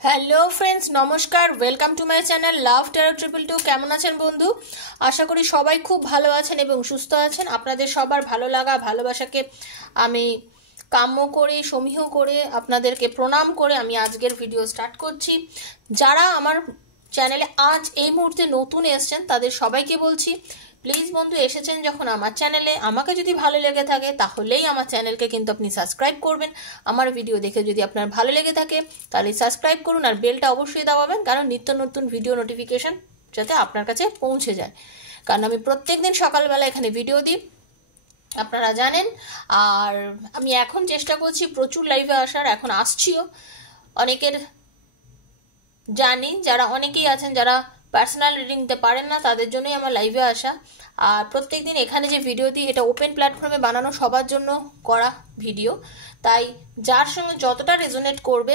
Hello friends, নমস্কার। Welcome to my channel love taro 222। কেমন আছেন বন্ধু? আশা করি সবাই খুব ভালো আছেন এবং সুস্থ আছেন। আপনাদের সবার ভালো লাগা ভালোবাসাকে আমি কাম্য করে সমীহ করে আপনাদেরকে প্রণাম করে আমি আজকের ভিডিও স্টার্ট করছি। যারা আমার চ্যানেলে আজ এই মুহূর্তে নতুন এসেছেন তাদের সবাইকে বলছি, প্লিজ বন্ধু, এসেছেন যখন আমার চ্যানেলে, আমাকে যদি ভালো লেগে থাকে তাহলেই আমার চ্যানেলকে কিন্তু আপনি সাবস্ক্রাইব করবেন। আমার ভিডিও দেখে যদি আপনার ভালো লেগে থাকে তাহলে সাবস্ক্রাইব করুন, আর বেলটা অবশ্যই দাবাবেন, কারণ নিত্য নতুন ভিডিও নোটিফিকেশন যাতে আপনার কাছে পৌঁছে যায়। কারণ আমি প্রত্যেকদিন সকালবেলা এখানে ভিডিও দিই, আপনারা জানেন। আর আমি এখন চেষ্টা করছি প্রচুর লাইভে আসার, এখন আসছিও। অনেকের জানি যারা অনেকেই আছেন যারা পার্সোনাল রিডিং দিতে পারেন না, তাদের জন্যই আমার লাইভে আসা। আর প্রত্যেকদিন এখানে যে ভিডিও দিই এটা ওপেন প্ল্যাটফর্মে বানানো, সবার জন্য করা ভিডিও, তাই যার সঙ্গে যতটা রেজোনেট করবে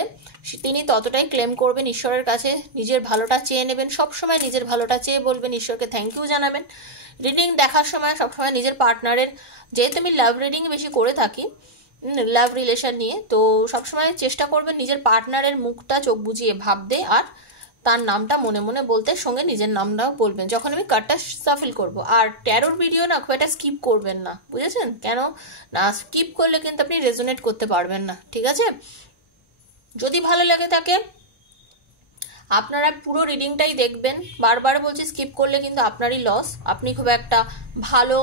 তিনি ততটাই ক্লেম করবেন ঈশ্বরের কাছে, নিজের ভালোটা চেয়ে নেবেন, সবসময় নিজের ভালোটা চেয়ে বলবেন, ঈশ্বরকে থ্যাংক ইউ জানাবেন। রিডিং দেখার সময় সবসময় নিজের পার্টনারের, যেহেতু আমি লাভ রিডিং বেশি করে থাকি, লাভ রিলেশন নিয়ে, তো সবসময় চেষ্টা করবেন নিজের পার্টনারের মুখটা চোখ বুজিয়ে ভাবতে আর তার নামটা মনে মনে বলতে, সঙ্গে নিজের নামটাও বলবেন যখন আমি কার্ডটা সাফল করব। আর ট্যারোর ভিডিও না খুব একটা স্কিপ করবেন না, বুঝেছেন? কেন না, স্কিপ করলে কিন্তু আপনি রেজোনেট করতে পারবেন না, ঠিক আছে? যদি ভালো লাগে থাকে আপনারা পুরো রিডিংটাই দেখবেন। বারবার বলছি, স্কিপ করলে কিন্তু আপনারই লস, আপনি খুব একটা ভালো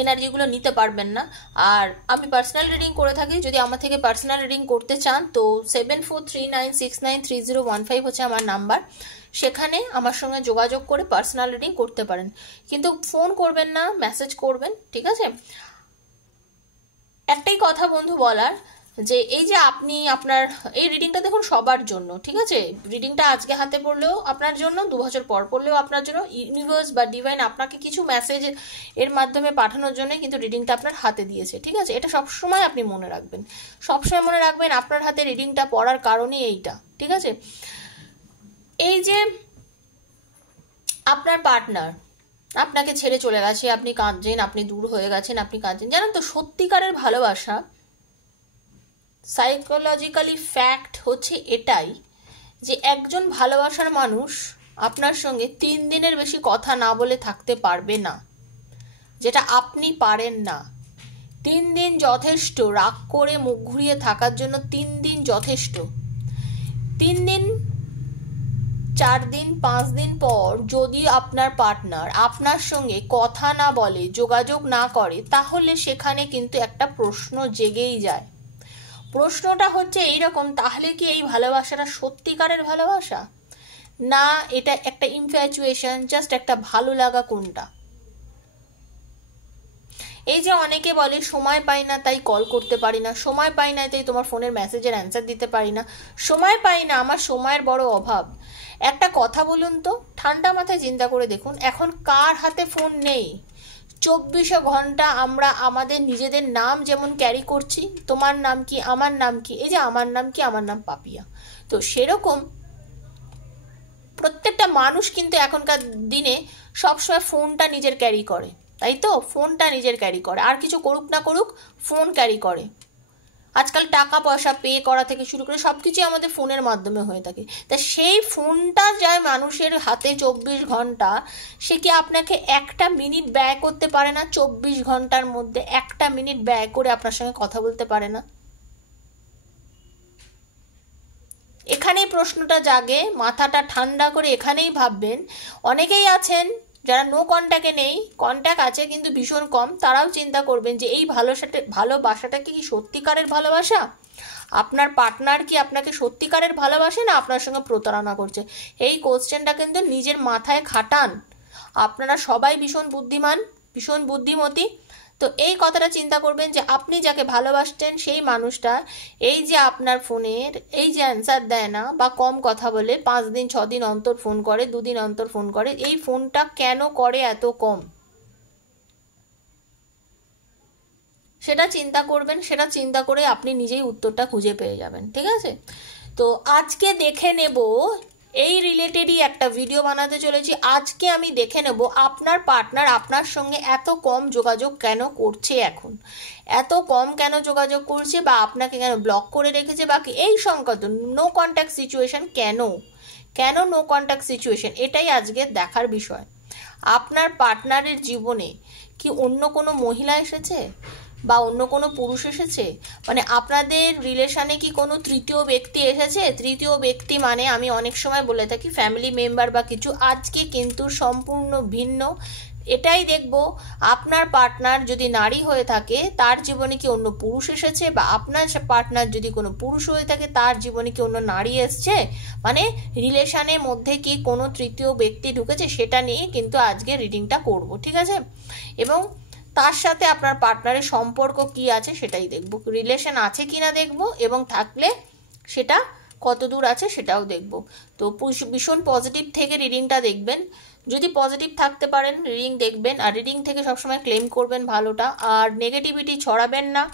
এনার্জিগুলো নিতে পারবেন না। আর আমি পার্সোনাল রিডিং করে থাকি, যদি আমার থেকে পার্সোনাল রিডিং করতে চান তো 7439693015 হচ্ছে আমার নাম্বার, সেখানে আমার সঙ্গে যোগাযোগ করে পার্সোনাল রিডিং করতে পারেন। কিন্তু ফোন করবেন না, মেসেজ করবেন, ঠিক আছে? একটাই কথা বন্ধু বলার, যে এই যে আপনি আপনার এই রিডিংটা দেখুন সবার জন্য, ঠিক আছে? রিডিংটা আজকে হাতে পড়লেও আপনার জন্য, 2 বছর পর পড়লেও আপনার জন্য। ইউনিভার্স বা ডিভাইন আপনাকে কিছু মেসেজ এর মাধ্যমে পাঠানোর জন্য কিন্তু রিডিংটা আপনার হাতে দিয়েছে, ঠিক আছে? এটা সবসময় আপনি মনে রাখবেন, সবসময় মনে রাখবেন আপনার হাতে রিডিংটা পড়ার কারণই এইটা, ঠিক আছে? এই যে আপনার পার্টনার আপনাকে ছেড়ে চলে গেছে, আপনি কাঁদছেন, আপনি দূর হয়ে গেছেন, আপনি কাঁদছেন, জানেন তো সত্যিকারের ভালোবাসা সাইকোলজিক্যালি ফ্যাক্ট হচ্ছে এটাই, যে একজন ভালোবাসার মানুষ আপনার সঙ্গে 3 দিনের বেশি কথা না বলে থাকতে পারবে না, যেটা আপনি পারেন না। 3 দিন যথেষ্ট, রাগ করে মুখ ঘুরিয়ে থাকার জন্য 3 দিন যথেষ্ট। 3 দিন, 4 দিন, 5 দিন পর যদি আপনার পার্টনার আপনার সঙ্গে কথা না বলে, যোগাযোগ না করে, তাহলে সেখানে কিন্তু একটা প্রশ্ন জেগেই যায়। প্রশ্নটা হচ্ছে এইরকম, তাহলে কি এই ভালোবাসাটা সত্যিকারের ভালোবাসা, না এটা একটা ইনফ্যাচুয়েশন, জাস্ট একটা ভালো লাগা? কোনটা? এই যে অনেকে বলে সময় পাই না তাই কল করতে পারি না, সময় পাই না তাই তোমার ফোনের মেসেজের অ্যান্সার দিতে পারি না, সময় পাই না, আমার সময়ের বড় অভাব। একটা কথা বলুন তো, ঠান্ডা মাথায় চিন্তা করে দেখুন, এখন কার হাতে ফোন নেই? 24 ঘন্টা আমরা আমাদের নিজেদের নাম যেমন ক্যারি করছি, তোমার নাম কি, আমার নাম কি, এই যে আমার নাম কি, আমার নাম পাপিয়া, তো সেরকম প্রত্যেকটা মানুষ কিন্তু এখনকার দিনে সবসময় ফোনটা নিজের ক্যারি করে, তাই তো? ফোনটা নিজের ক্যারি করে, আর কিছু করুক না করুক ফোন ক্যারি করে। আজকাল টাকা পয়সা পে করা থেকে শুরু করে সব কিছুই আমাদের ফোনের মাধ্যমে হয়ে থাকে। তা সেই ফোনটা যায় মানুষের হাতে 24 ঘন্টা, সে কি আপনাকে একটা মিনিট ব্যয় করতে পারে না? 24 ঘন্টার মধ্যে একটা মিনিট ব্যয় করে আপনার সঙ্গে কথা বলতে পারে না? এখানেই প্রশ্নটা জাগে, মাথাটা ঠান্ডা করে এখানেই ভাববেন। অনেকেই আছেন যারা নো কন্ট্যাক্টে নেই, কন্ট্যাক্ট আছে কিন্তু ভীষণ কম, তারাও চিন্তা করবেন যে এই ভালোবাসাটা কি সত্যিকারের ভালোবাসা? আপনার পার্টনার কি আপনাকে সত্যিকারের ভালোবাসে, না আপনার সঙ্গে প্রতারণা করছে? এই কোশ্চেনটা কিন্তু নিজের মাথায় খাটান। আপনারা সবাই ভীষণ বুদ্ধিমান, ভীষণ বুদ্ধিমতী, তো এই কথাটা চিন্তা করবেন যে আপনি যাকে ভালোবাসতেন সেই মানুষটা এই যে আপনার ফোনের এই যে অ্যান্সার দেয় না, বা কম কথা বলে, 5 দিন 6 দিন অন্তর ফোন করে, 2 দিন অন্তর ফোন করে, এই ফোনটা কেন করে এত কম? সেটা চিন্তা করবেন, সেটা চিন্তা করে আপনি নিজেই উত্তরটা খুঁজে পেয়ে যাবেন, ঠিক আছে? তো আজকে দেখে নেব এই রিলেটেডই একটা ভিডিও বানাতে চলেছি। আজকে আমি দেখে নেব আপনার পার্টনার আপনার সঙ্গে এত কম যোগাযোগ কেন করছে, এখন এত কম কেন যোগাযোগ করছে, বা আপনাকে কেন ব্লক করে রেখেছে, বা এই সংক্রান্ত নো কন্ট্যাক্ট সিচুয়েশন কেন কেন নো কন্ট্যাক্ট সিচুয়েশন, এটাই আজকে দেখার বিষয়। আপনার পার্টনারের জীবনে কি অন্য কোনো মহিলা এসেছে বা অন্য কোনো পুরুষ এসেছে, মানে আপনাদের রিলেশনে কি কোনো তৃতীয় ব্যক্তি এসেছে? তৃতীয় ব্যক্তি মানে আমি অনেক সময় বলে থাকি ফ্যামিলি মেম্বার বা কিছু, আজকে কিন্তু সম্পূর্ণ ভিন্ন। এটাই দেখব আপনার পার্টনার যদি নারী হয়ে থাকে তার জীবনে কি অন্য পুরুষ এসেছে, বা আপনার পার্টনার যদি কোনো পুরুষ হয়ে থাকে তার জীবনে কি অন্য নারী এসছে, মানে রিলেশনের মধ্যে কি কোনো তৃতীয় ব্যক্তি ঢুকেছে, সেটা নিয়ে কিন্তু আজকে রিডিংটা করব, ঠিক আছে? এবং তার সাথে আপনার পার্টনারের সম্পর্ক কি আছে সেটাই দেখব, রিলেশন আছে কিনা দেখব, এবং থাকলে সেটা কত দূর আছে সেটাও দেখব। তো ভীষণ পজিটিভ থেকে রিডিংটা দেখবেন, যদি পজিটিভ থাকতে পারেন রিডিং দেখবেন, আর রিডিং থেকে সবসময় ক্লেম করবেন ভালোটা, আর নেগেটিভিটি ছড়াবেন না।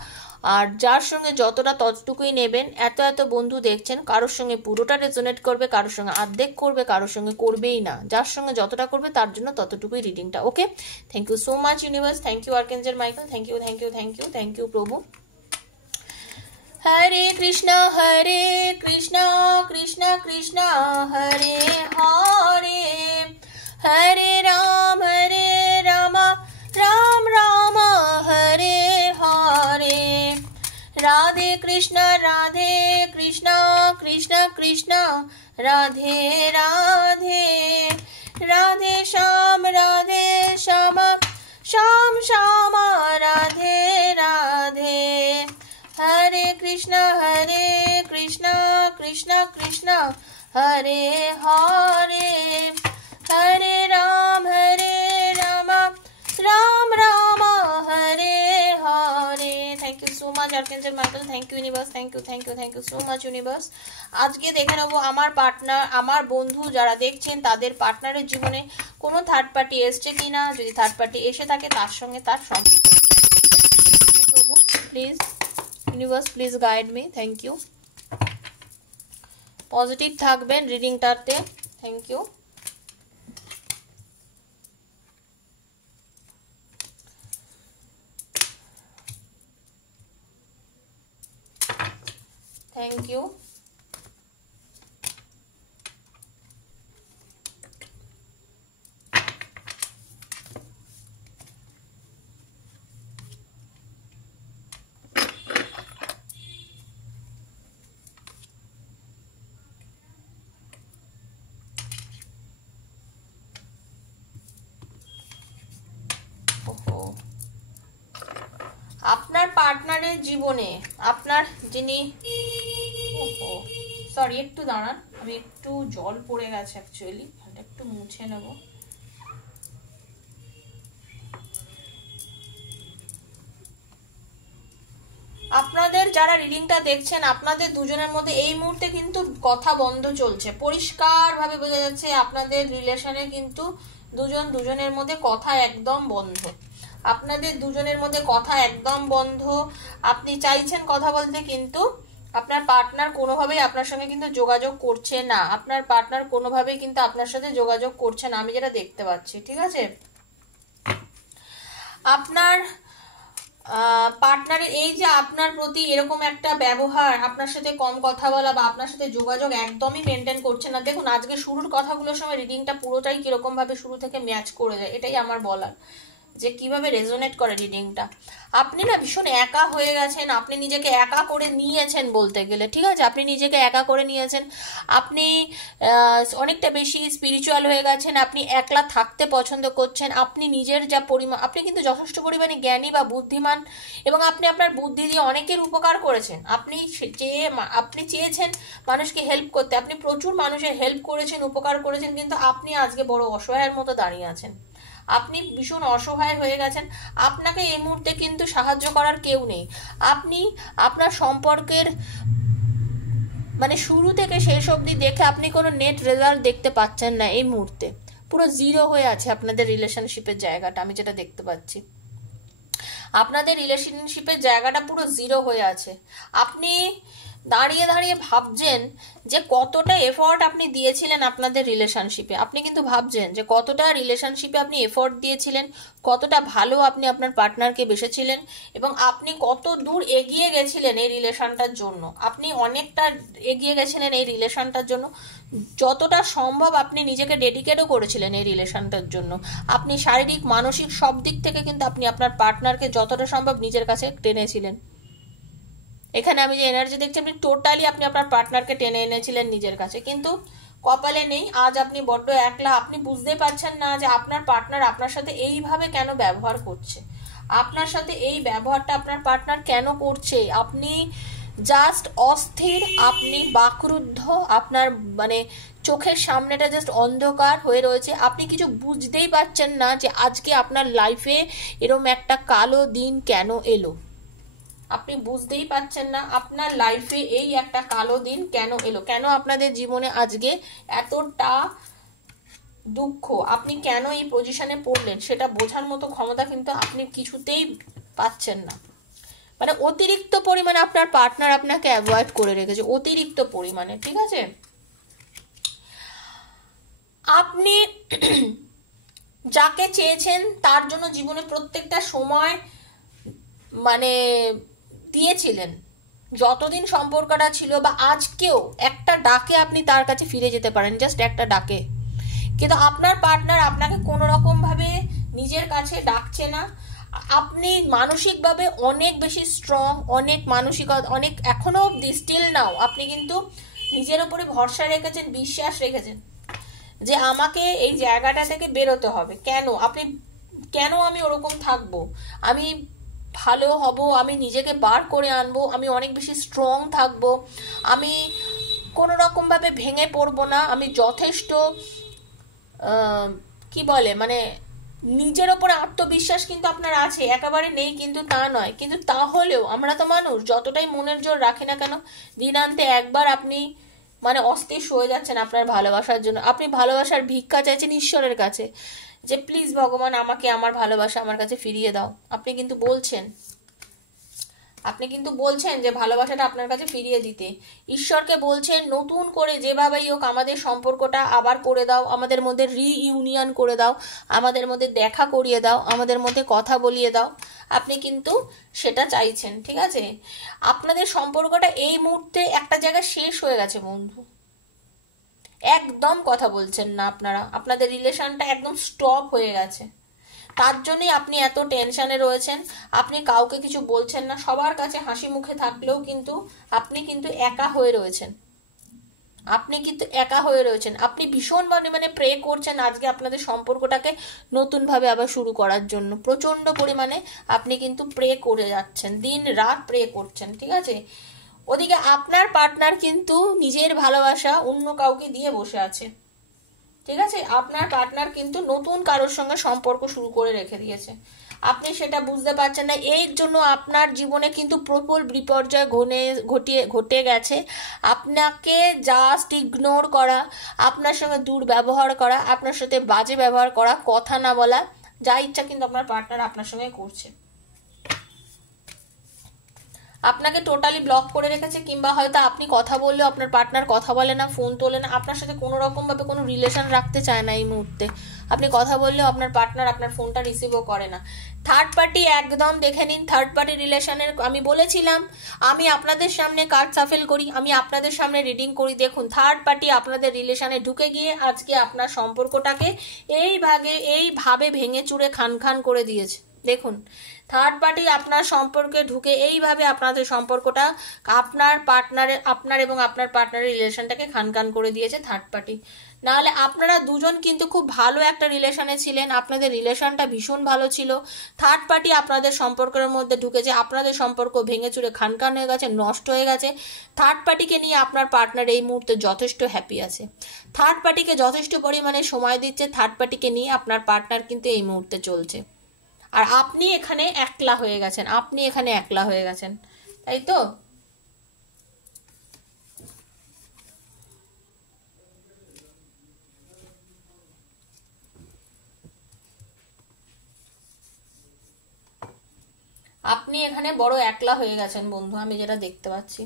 আর যার সঙ্গে যতটা ততটুকুই নেবেন। এত বন্ধু দেখছেন, কারোর সঙ্গে পুরোটা রেজোনেট করবে, কারোর সঙ্গে অর্ধেক করবে, কারোর সঙ্গে করবেই না। যার সঙ্গে যতটা করবে তার জন্য ততটুকুই রিডিংটা। Okay, thank you so much universe, thank you archangel Michael, thank you thank you thank you thank you প্রভু। Hare Krishna Krishna Krishna Hare Hare, Hare Ram Ram Ram Hare Hare, Radhe Krishna Krishna Krishna Radhe Radhe, Radhe Shyam Shyam Shyam Radhe Radhe, Hare Krishna Krishna Krishna Hare Hare, Hare Ram Ram Ram Hare Hare. Thank you so much archangel Michael, thank you universe, thank you so much universe. আজকে দেখে নেবো আমার partner, আমার বন্ধু যারা দেখছেন তাদের পার্টনারের জীবনে কোনো থার্ড পার্টি এসছে কিনা, যদি থার্ড পার্টি এসে থাকে তার সঙ্গে তার সম্পর্ক। প্রভু please universe please guide me, thank you. Positive থাকবেন রিডিংটাতে, থ্যাংক ইউ। Thank you. আপনার পার্টনারের জীবনে আপনার যিনি, সরি একটু দাঁড়ান, আমি একটু জল পড়ে গেছে অ্যাকচুয়ালি, একটু মুছে নেব। আপনাদের যারা রিডিংটা দেখছেন আপনাদের দুজনের মধ্যে এই মুহূর্তে কিন্তু কথা বন্ধ চলছে, পরিষ্কারভাবে বোঝা যাচ্ছে আপনাদের রিলেশনে কিন্তু দুজনের মধ্যে কথা একদম বন্ধ, আপনাদের দুজনের মধ্যে কথা একদম বন্ধ। আপনি চাইছেন কথা বলতে কিন্তু আপনার পার্টনার কোনোভাবেই আপনার সঙ্গে কিন্তু যোগাযোগ করছে না, আপনার পার্টনার কোনোভাবেই কিন্তু আপনার সাথে যোগাযোগ করছে না, আমি যেটা দেখতে পাচ্ছি, ঠিক আছে? আপনার পার্টনারের এই যে আপনার প্রতি এরকম একটা ব্যবহার, আপনার সাথে কম কথা বলা বা আপনার সাথে যোগাযোগ একদমই মেনটেন করছে না। দেখুন আজকে শুরুর কথাগুলোর সময় রিডিংটা পুরোটাই কিরকম ভাবে শুরু থেকে ম্যাচ করে যায়, এটাই আমার বলার, যে কিভাবে রেজোনেট করে রিডিংটা। আপনি না ভীষণ একা হয়ে গেছেন, আপনি নিজেকে একা করে নিয়েছেন বলতে গেলে, ঠিক আছে? আপনি নিজেকে একা করে নিয়েছেন, আপনি অনেকটা বেশি স্পিরিচুয়াল হয়ে গেছেন, আপনি একলা থাকতে পছন্দ করছেন, আপনি নিজের যা পরিমাণ, আপনি কিন্তু যথেষ্ট পরিমাণে জ্ঞানী বা বুদ্ধিমান, এবং আপনি আপনার বুদ্ধি দিয়ে অনেকের উপকার করেছেন, আপনি চেয়েছেন মানুষকে হেল্প করতে, আপনি প্রচুর মানুষের হেল্প করেছেন, উপকার করেছেন, কিন্তু আপনি আজকে বড় অসহায়ের মতো দাঁড়িয়ে আছেন, আপনি ভীষণ অসহায় হয়ে গেছেন, আপনাকে এই মুহূর্তে কিন্তু সাহায্য করার কেউ নেই। আপনি আপনার সম্পর্কের মানে শুরু থেকে শেষ অবধি দেখে আপনি কোনো নেট রেজাল্ট দেখতে পাচ্ছেন না, এই মুহূর্তে পুরো জিরো হয়ে আছে আপনাদের রিলেশনশিপের জায়গাটা, আমি যেটা দেখতে পাচ্ছি আপনাদের রিলেশনশিপের জায়গাটা পুরো জিরো হয়ে আছে। আপনি দাঁড়িয়ে দাঁড়িয়ে ভাবছেন যে কতটা এফোর্ট আপনি দিয়েছিলেন আপনাদের রিলেশনশিপে। আপনি কিন্তু ভাবছেন যে কতটা রিলেশনশিপে আপনি এফোর্ট দিয়েছিলেন, কতটা ভালো আপনি আপনার পার্টনারকে বেসেছিলেন, এবং আপনি কত দূর এগিয়ে গেছিলেন এই রিলেশনটার জন্য। আপনি অনেকটা এগিয়ে গেছিলেন এই রিলেশনটার জন্য, যতটা সম্ভব আপনি নিজেকে ডেডিকেটও করেছিলেন এই রিলেশনটার জন্য। আপনি শারীরিক, মানসিক সব দিক থেকে কিন্তু আপনি আপনার পার্টনারকে যতটা সম্ভব নিজের কাছে টেনেছিলেন। এখানে আমি যে এনার্জি দেখছি, আপনি টোটালি আপনি আপনার পার্টনারকে টেনে এনেছিলেন নিজের কাছে, কিন্তু কপালে নেই, আজ আপনি বড্ড একলা। আপনি বুঝতেই পারছেন না যে আপনার পার্টনার আপনার সাথে এইভাবে কেন ব্যবহার করছে, আপনার সাথে এই ব্যবহারটা আপনার পার্টনার কেন করছে। আপনি জাস্ট অস্থির, আপনি বাকরুদ্ধ, আপনার মানে চোখের সামনেটা জাস্ট অন্ধকার হয়ে রয়েছে। আপনি কিছু বুঝতেই পারছেন না যে আজকে আপনার লাইফে এরম একটা কালো দিন কেন এলো। আপনি বুঝতেই পারছেন না আপনার লাইফে এই একটা কালো দিন কেন এলো, কেন আপনাদের জীবনে আজকে এতটা দুঃখ, আপনি কেন এই পজিশনে পড়লেন সেটা বোঝার মতো ক্ষমতা কিন্তু আপনি কিছুতেই পাচ্ছেন না। মানে অতিরিক্ত পরিমাণে আপনার পার্টনার আপনাকে অ্যাভয়েড করে রেখেছে, অতিরিক্ত পরিমাণে, ঠিক আছে। আপনি যাকে চেয়েছেন তার জন্য জীবনে প্রত্যেকটা সময় মানে দিয়েছিলেন, যতদিন সম্পর্কটা ছিল, বা আজকেও একটা ডাকে আপনি তার কাছে ফিরে যেতে পারেন, জাস্ট একটা ডাকে। কিন্তু আপনার পার্টনার আপনাকে কোনো রকম ভাবে নিজের কাছে ডাকছে না। আপনি মানসিকভাবে অনেক বেশি স্ট্রং, অনেক মানসিকতা, অনেক এখনো অব্দি স্টিল নাও আপনি কিন্তু নিজের উপরে ভরসা রেখেছেন, বিশ্বাস রেখেছেন যে আমাকে এই জায়গাটা থেকে বেরোতে হবে। কেন আপনি, কেন আমি ওরকম থাকবো, আমি ভালো হব, আমি নিজেকে বার করে আনবো, আমি অনেক বেশি স্ট্রং থাকবো, আমি কোনো রকমভাবে ভেঙে পড়বো না, আমি যথেষ্ট কি বলে মানে নিজের ওপরে আত্মবিশ্বাস কিন্তু আপনার আছে, একেবারে নেই কিন্তু তা নয়। কিন্তু তাহলেও আমরা তো মানুষ, যতটাই মনের জোর রাখি না কেন, দিনান্তে একবার আপনি মানে অস্থির হয়ে যাচ্ছেন আপনার ভালোবাসার জন্য। আপনি ভালোবাসার ভিক্ষা চাইছেন ঈশ্বরের কাছে যে প্লিজ ভগবান আমাকে আমার ভালোবাসা আমার কাছে ফিরিয়ে দাও। আপনি কিন্তু বলছেন যে ভালোবাসাটা আপনার কাছে ফিরিয়ে দিতে। ঈশ্বরকে বলছেন নতুন করে যেভাবেই হোক আমাদের সম্পর্কটা আবার করে দাও, আমাদের মধ্যে রিইউনিয়ন করে দাও, আমাদের মধ্যে দেখা করিয়ে দাও, আমাদের মধ্যে কথা বলিয়ে দাও। আপনি কিন্তু সেটা চাইছেন, ঠিক আছে। আপনাদের সম্পর্কটা এই মুহূর্তে একটা জায়গায় শেষ হয়ে গেছে বন্ধু, একদম কথা বলছেন না আপনারা, আপনাদের রিলেশনটা একদম স্টপ হয়ে গেছে। তার জন্যই আপনি এত টেনশনে রয়েছেন, আপনি কাউকে কিছু বলছেন না, সবার কাছে হাসি মুখে থাকলেও কিন্তু আপনি কিন্তু একা হয়ে রয়েছেন, আপনি ভীষণ মানে প্রে করছেন আজকে আপনাদের সম্পর্কটাকে নতুনভাবে আবার শুরু করার জন্য। প্রচন্ড পরিমাণে আপনি কিন্তু প্রে করে যাচ্ছেন, দিন রাত প্রে করছেন, ঠিক আছে। ওদিকে আপনার পার্টনার কিন্তু নিজের ভালোবাসা অন্য কাউকে দিয়ে বসে আছে, ঠিক আছে। আপনার পার্টনার কিন্তু নতুন কারোর সঙ্গে সম্পর্ক শুরু করে রেখে দিয়েছে, আপনি সেটা বুঝতে পারছেন না। এর জন্য আপনার জীবনে কিন্তু প্রবল বিপর্যয় ঘটে গেছে। আপনাকে জাস্ট ইগনোর করা, আপনার সঙ্গে দুর্ব্যবহার করা, আপনার সাথে বাজে ব্যবহার করা, কথা না বলা, যা ইচ্ছা কিন্তু আপনার পার্টনার আপনার সঙ্গে করছে। আপনাকে টোটালি ব্লক করে রেখেছে, কিংবা হয়তো আপনি কথা বললেও আপনার পার্টনার কথা বলে না, ফোন তোলে না, আপনার সাথে কোনো রকমভাবে কোনো রিলেশন রাখতে চায় না এই মুহূর্তে। আপনি কথা বললেও আপনার পার্টনার আপনার ফোনটা রিসিভও করে না। থার্ড পার্টি একদম দেখে নিন, থার্ড পার্টি রিলেশনের আমি বলেছিলাম আমি আপনাদের সামনে কার্ড সাফেল করি, আমি আপনাদের সামনে রিডিং করি। দেখুন থার্ড পার্টি আপনাদের রিলেশনে ঢুকে গিয়ে আজকে আপনার সম্পর্কটাকে এইভাবে ভেঙে চুরে খান খান করে দিয়েছে। দেখুন থার্ড পার্টি আপনার সম্পর্কে ঢুকে এইভাবে আপনাদের সম্পর্কটা আপনার এবং আপনার পার্টনারের রিলেশনটাকে খানখান করে দিয়েছে থার্ড পার্টি। নাহলে আপনারা দুজন কিন্তু খুব ভালো একটা রিলেশনে ছিলেন, আপনাদের রিলেশনটা ভীষণ ভালো ছিল। থার্ড পার্টি আপনাদের সম্পর্কের মধ্যে ঢুকেছে, আপনাদের সম্পর্ক ভেঙে চুরে খানখান হয়ে গেছে, নষ্ট হয়ে গেছে। থার্ড পার্টিকে নিয়ে আপনার পার্টনার এই মুহূর্তে যথেষ্ট হ্যাপি আছে, থার্ড পার্টিকে যথেষ্ট পরিমাণে সময় দিচ্ছে, থার্ড পার্টিকে নিয়ে আপনার পার্টনার কিন্তু এই মুহূর্তে চলছে। আর আপনি এখানে একলা হয়ে গেছেন, তাই তো। আপনি এখানে বড় একলা হয়ে গেছেন বন্ধু, আমি যেটা দেখতে পাচ্ছি।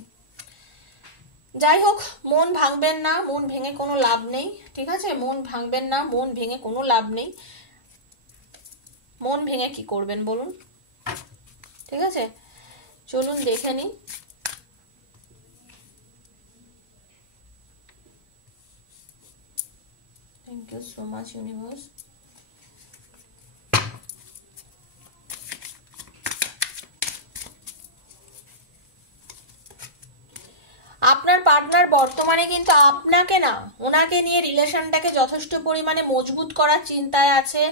যাই হোক, মন ভাঙবেন না, মন ভেঙে কোনো লাভ নেই, ঠিক আছে? মন ভাঙবেন না, মন ভেঙে কোনো লাভ নেই। মন ভেঙে কি করবেন বলুন, ঠিক আছে? চলুন দেখে নিই। Thank you so much universe. আপনার পার্টনার বর্তমানে কিন্তু আপনাকে না, ওনাকে নিয়ে রিলেশনটাকে যথেষ্ট পরিমাণে মজবুত করার চিন্তায় আছে,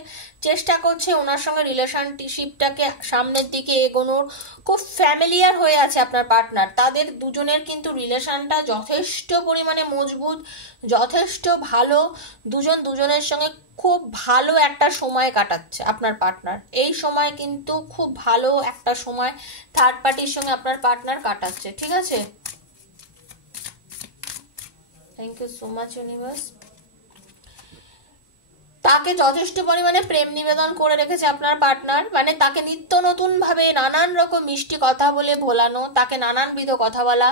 চেষ্টা করছে ওনার সঙ্গে রিলেশনশিপটাকে সামনের দিকে এগোনোর। খুব ফ্যামিলিয়ার হয়ে আছে আপনার পার্টনার। তাদের দুজনের কিন্তু রিলেশনটা যথেষ্ট পরিমাণে মজবুত, যথেষ্ট ভালো। দুজন দুজনের সঙ্গে খুব ভালো একটা সময় কাটাচ্ছে আপনার পার্টনার। এই সময় কিন্তু খুব ভালো একটা সময় থার্ড পার্টির সঙ্গে আপনার পার্টনার কাটাচ্ছে, ঠিক আছে? Thank you so much universe. তাকে যথেষ্ট পরিমাণে প্রেম নিবেদন করে রেখেছে আপনার পার্টনার, মানে তাকে নিত্য নতুন ভাবে নানান রকম মিষ্টি কথা বলে ভোলানো, তাকে নানানবিধ কথা বলা।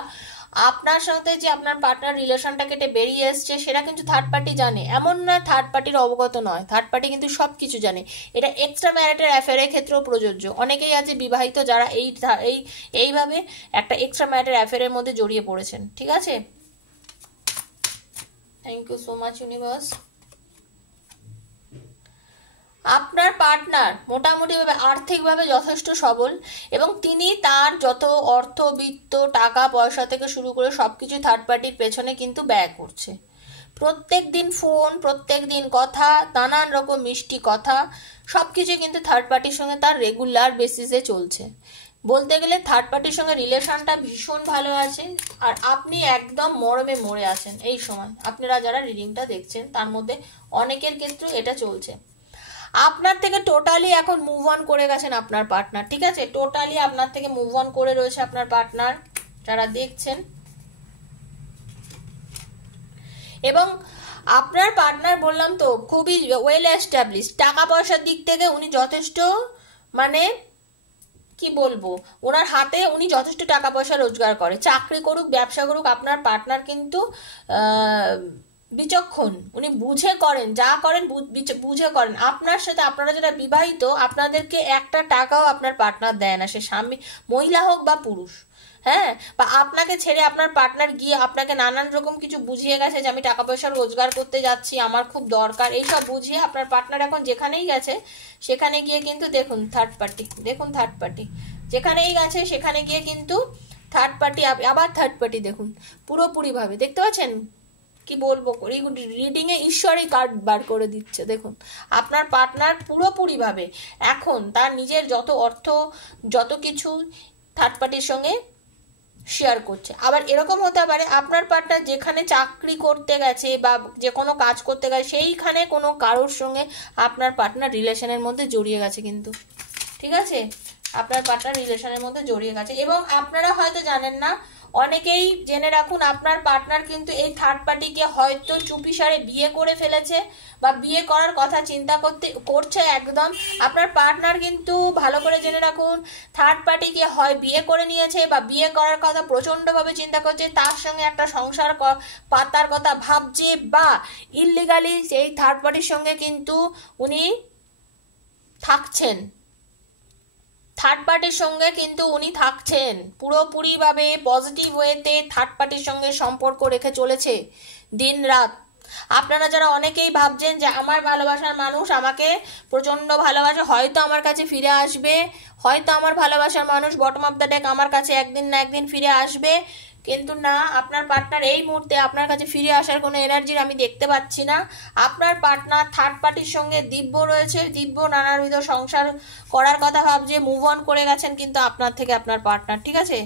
আপনার সাথে যে আপনার পার্টনার রিলেশনটা কেটে বেরিয়ে এসছে সেটা কিন্তু থার্ড পার্টি জানে, এমন না থার্ড পার্টির অবগত নয়। থার্ড পার্টি কিন্তু সব কিছু জানে। এটা এক্সট্রা ম্যারিটাল অ্যাফেয়ারের ক্ষেত্রেও প্রযোজ্য। অনেকেই আছে বিবাহিত যারা এইভাবে একটা এক্সট্রা ম্যারিটাল অ্যাফেয়ারের মধ্যে জড়িয়ে পড়েছেন, ঠিক আছে? Thank you so much universe. আপনার পার্টনার মোটামুটিভাবে আর্থিকভাবে যথেষ্ট সবল এবং তিনি তার যত অর্থবিত্ত টাকা পয়সা থেকে শুরু করে সবকিছু থার্ড পার্টির পেছনে কিন্তু ব্যয় করছে। প্রত্যেক দিন ফোন, প্রত্যেক দিন কথা, নানান রকম মিষ্টি কথা, সবকিছু কিন্তু থার্ড পার্টির সঙ্গে তার রেগুলার বেসিসে চলছে। বলতে গেলে থার্ড পার্টির সঙ্গে রিলেশনটা ভীষণ ভালো আছে। আর আপনি একদম মরমে মরে আছেন এই সময়। আপনারা যারা রিডিংটা দেখছেন তার মধ্যে অনেকের ক্ষেত্রে এটা চলছে। আপনার থেকে টোটালি এখন মুভ অন করে গেছেন আপনার পার্টনার, ঠিক আছে? টোটালি আপনার থেকে মুভ অন করে রয়েছে আপনার পার্টনার যারা দেখছেন। এবং আপনার পার্টনার বললাম তো খুবই ওয়েল এস্টাবলিশ। টাকা পয়সার দিক থেকে উনি যথেষ্ট, মানে কি বলবো, ওনার হাতে উনি যথেষ্ট টাকা পয়সা রোজগার করে। চাকরি করুক, ব্যবসা করুক, আপনার পার্টনার কিন্তু বিচক্ষণ। উনি বুঝে করেন, যা করেন বুঝে করেন। আপনার সাথে, আপনারা যারা বিবাহিত, আপনাদেরকে একটা টাকাও আপনার পার্টনার দেয় না, সে স্বামী মহিলা হোক বা পুরুষ। হ্যাঁ, বা আপনাকে ছেড়ে আপনার পার্টনার গিয়ে আপনাকে নানান রকম কিছু বুঝিয়ে গেছে যে আমি টাকা পয়সা রোজগার করতে যাচ্ছি, আমার খুব দরকার, এইসব বুঝিয়ে আপনার পার্টনার এখন যেখানেই গেছে সেখানে গিয়ে কিন্তু দেখুন থার্ড পার্টি, দেখুন থার্ড পার্টি যেখানেই গেছে সেখানে গিয়ে কিন্তু থার্ড পার্টি, আবার থার্ড পার্টি দেখুন পুরোপুরিভাবে দেখতে পাচ্ছেন। কি বলবো, রিডিং এ ঈশ্বরই কার্ড বার করে দিচ্ছে। দেখুন আপনার পার্টনার পুরোপুরিভাবে এখন তার নিজের যত অর্থ, যত কিছু থার্ড পার্টির সঙ্গে শেয়ার করছে। আবার এরকম হতে পারে আপনার পার্টনার যেখানে চাকরি করতে গেছে বা যে কোনো কাজ করতে গেছে সেইখানে কোনো কারোর সঙ্গে আপনার পার্টনার রিলেশনের মধ্যে জড়িয়ে গেছে কিন্তু, ঠিক আছে? আপনার পার্টনার রিলেশনের মধ্যে জড়িয়ে গেছে। এবং আপনারা হয়তো জানেন না, অনেকেই জেনে রাখুন আপনার পার্টনার কিন্তু এই থার্ড পার্টিকে হয়তো চুপিসারে বিয়ে করে ফেলেছে বা বিয়ে করার কথা চিন্তা করছে একদম। আপনার পার্টনার কিন্তু ভালো করে জেনে রাখুন থার্ড পার্টিকে হয় বিয়ে করে নিয়েছে বা বিয়ে করার কথা প্রচণ্ডভাবে চিন্তা করছে, তার সঙ্গে একটা সংসার পাতার কথা ভাবছে, বা ইললিগালি সেই থার্ড পার্টির সঙ্গে কিন্তু উনি থাকছেন। থার্ড পার্টির সঙ্গে কিন্তু উনি থাকছেন পুরোপুরিভাবে পজিটিভ ওয়েতে থার্ড পার্টির সঙ্গে সম্পর্ক রেখে চলেছে দিন রাত। আপনারা যারা অনেকেই ভাবছেন যে আমার ভালোবাসার মানুষ আমাকে প্রচণ্ড ভালোবাসে, হয়তো আমার কাছে ফিরে আসবে, হয়তো আমার ভালোবাসার মানুষ বটম অফ দ্য ডেক আমার কাছে একদিন না একদিন ফিরে আসবে, কিন্তু না, আপনার পার্টনার এই মুহূর্তে আপনার কাছে ফিরে আসার কোনো এনার্জি আমি দেখতে পাচ্ছি না। আপনার পার্টনার থার্ড পার্টির সঙ্গে দিব্য রয়েছে, দিব্য নানাবিধ সংসার করার কথা ভাবছে, মুভ অন করে গেছেন কিন্তু আপনার থেকে আপনার পার্টনার, ঠিক আছে?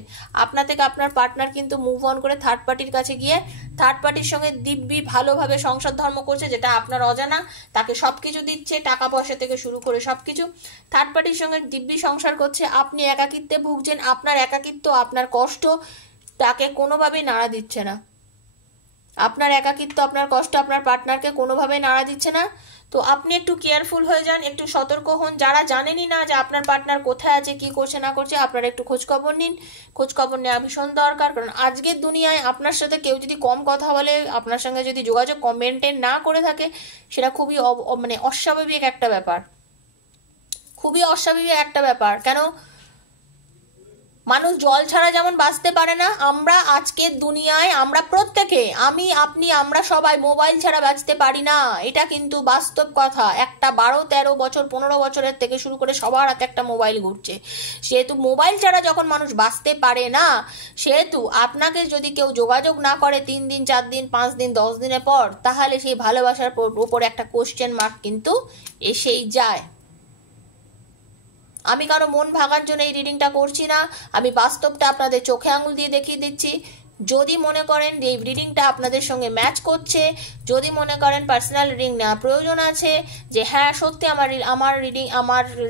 আপনার থেকে আপনার পার্টনার কিন্তু মুভ অন করে থার্ড পার্টির কাছে গিয়ে থার্ড পার্টির সঙ্গে দিব্যি ভালোভাবে সংসার ধর্ম করছে, যেটা আপনার অজানা। তাকে সব কিছু দিচ্ছে, টাকা পয়সা থেকে শুরু করে সব কিছু। থার্ড পার্টির সঙ্গে দিব্যি সংসার করছে। আপনি একাকিত্বে ভুগছেন, আপনার একাকিত্ব, আপনার কষ্ট তাকে কোনোভাবেই নাড়া দিচ্ছে না। আপনার একাকিত্ব, আপনার কষ্ট আপনার পার্টনারকে কোনোভাবেই নাড়া দিচ্ছে না। তো আপনি একটু কেয়ারফুল হয়ে যান, একটু সতর্ক হন। যারা জানেনই না যে আপনার পার্টনার কোথায় আছে, কি করছে না করছে, আপনারা একটু খোঁজখবর নিন। খোঁজখবর নেওয়া ভীষণ দরকার, কারণ আজকের দুনিয়ায় আপনার সাথে কেউ যদি কম কথা বলে, আপনার সঙ্গে যদি যোগাযোগ মেনটেন না করে থাকে, সেটা খুবই মানে অস্বাভাবিক একটা ব্যাপার, খুবই অস্বাভাবিক একটা ব্যাপার। কেন মানুষ জল ছাড়া যেমন বাঁচতে পারে না, আমরা আজকের দুনিয়ায় আমরা প্রত্যেকে, আমি আপনি আমরা সবাই মোবাইল ছাড়া বাঁচতে পারি না। এটা কিন্তু বাস্তব কথা। একটা 12-13 বছর 15 বছরের থেকে শুরু করে সবার হাতে একটা মোবাইল ঘুরছে। সেহেতু মোবাইল ছাড়া যখন মানুষ বাঁচতে পারে না, সেহেতু আপনাকে যদি কেউ যোগাযোগ না করে 3 দিন 4 দিন 5 দিন 10 দিনের পর, তাহলে সেই ভালোবাসার উপরে একটা কোশ্চেন মার্ক কিন্তু এসেই যায়। আমি কারো মন ভাঙার জন্য এই রিডিংটা করছি না, আমি বাস্তবটা আপনাদের চোখে আঙুল দিয়ে দেখিয়ে দিচ্ছি। যদি মনে করেন যে এই রিডিংটা আপনাদের সঙ্গে ম্যাচ করছে, যদি মনে করেন পার্সোনাল রিডিং নেওয়ার প্রয়োজন আছে, যে হ্যাঁ সত্যি আমার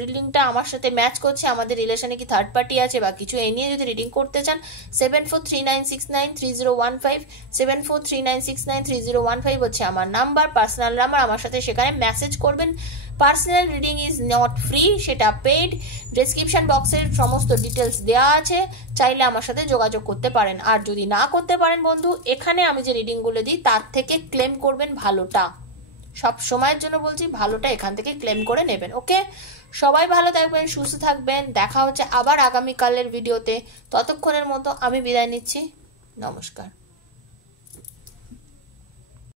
রিডিংটা আমার সাথে ম্যাচ করছে, আমাদের রিলেশনে কি থার্ড পার্টি আছে বা কিছু, এই নিয়ে যদি রিডিং করতে চান 7439693015, 7439693015 হচ্ছে আমার নাম্বার, পার্সোনাল নাম্বার। আমার সাথে সেখানে মেসেজ করবেন। Personal reading is not free, সেটা পেইড। ডেসক্রিপশন বক্সের সমস্ত ডিটেলস দেওয়া আছে, চাইলে আমার সাথে যোগাযোগ করতে পারেন। আর যদি না করতে পারেন বন্ধু, এখানে আমি যে রিডিংগুলো দিই তার থেকে ক্লেম করবেন ভালোটা। সব সময়ের জন্য বলছি, ভালোটা এখান থেকে ক্লেম করে নেবেন। ওকে, সবাই ভালো থাকবেন, সুস্থ থাকবেন। দেখা হচ্ছে আবার আগামীকালের ভিডিওতে। ততক্ষণের মতো আমি বিদায় নিচ্ছি। নমস্কার।